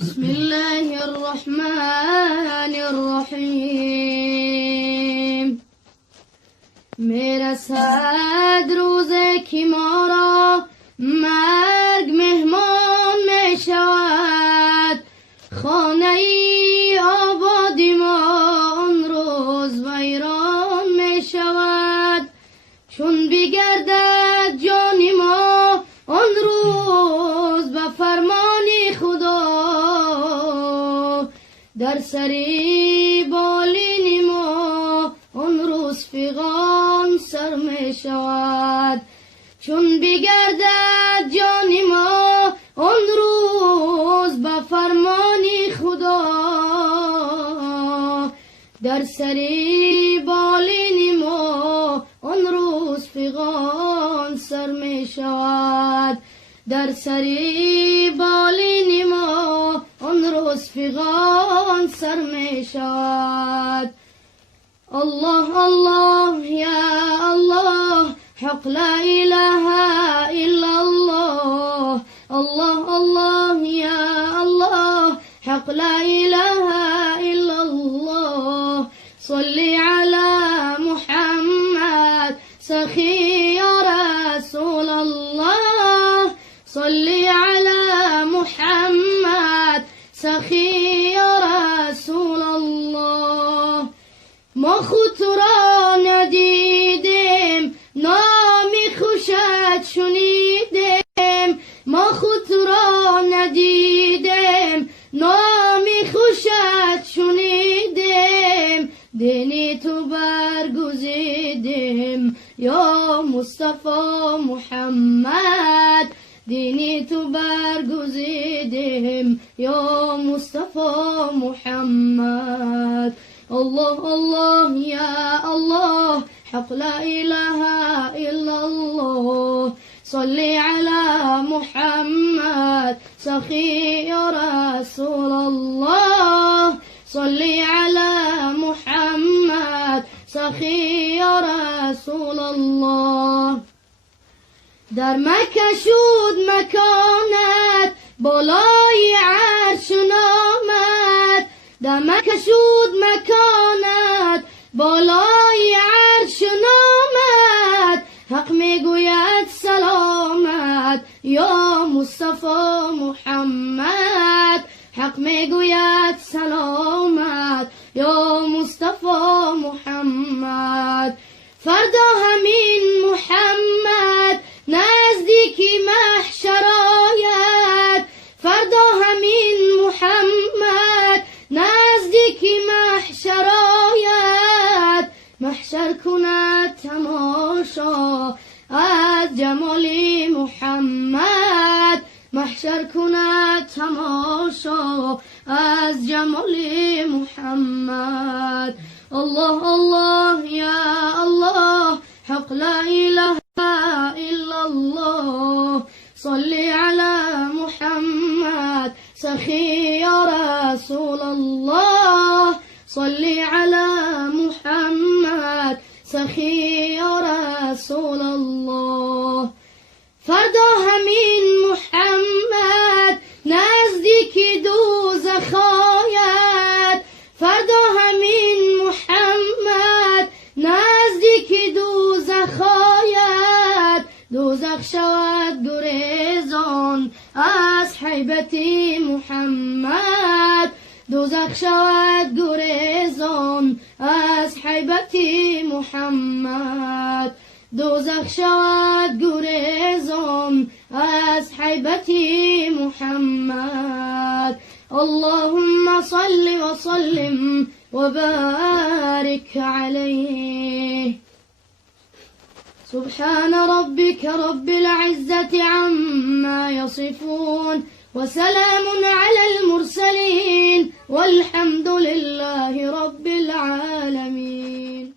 بسم الله الرحمن الرحیم. میرسد روزی که ما را مرگ مهمان می شود، خانه ای آبادی ما آن روز ویران می شود. چون بگردد جان ما آن روز به فرمان خدا، در سری بالین ما آن روز فغان سر می شود. چون بگردد جان ما آن روز به فرمان خدا، در سری بالین ما آن روز فغان سر می شود. در سری بالین ما آن روز فغان سر می شود. الله الله یا الله، حق لا اله الا الله. الله الله یا الله، حق لا اله الا الله. صلی علی محمد سخی یا رسول الله. صلی علی محمد سخی یا رسول الله. ما خود تو را ندیدیم، نامی خوشت شنیدیم. ما خود تو را ندیدیم، نامی خوشت شنیدیم. دینی تو برگزیدیم یا مصطفی محمد. دینی تو برگزیدیم یا مصطفی محمد. الله الله یا الله، حق لا اله الا الله. صلی علی محمد سخی یا رسول الله. صلی علی محمد سخی یا رسول الله. در مکه شد مکانت بالای عرش نامد. در مکه شد مکانت بالای عرش نامد. حق میگوید سلامت یا مصطفی محمد. حق میگوید سلامت یا مصطفی محمد. فردا همین محمد نزدیکی محشر آید. فردا همین محمد نزدیکی محشر آید. محشر کند تماشا از جمال محمد. محشر کند تماشا از جمال محمد. الله الله یا الله، حق لا اله الا الله. صلی علی محمد سخی یا رسول الله. صلی علی محمد سخی یا رسول الله. فردا همین محمد نزدیک دوزخ آید. فردا همین محمد نزدیک دوزخ آید. دوزخ شود گریزان از حیبت محمد. دوزخ شود گریزان از حیبت محمد. دوزخ شود گریزان از حیبت محمد. اللهم صل وسلم وبارك عليه. سبحان ربك رب العزة عما يصفون، وسلام على المرسلين، والحمد لله رب العالمين.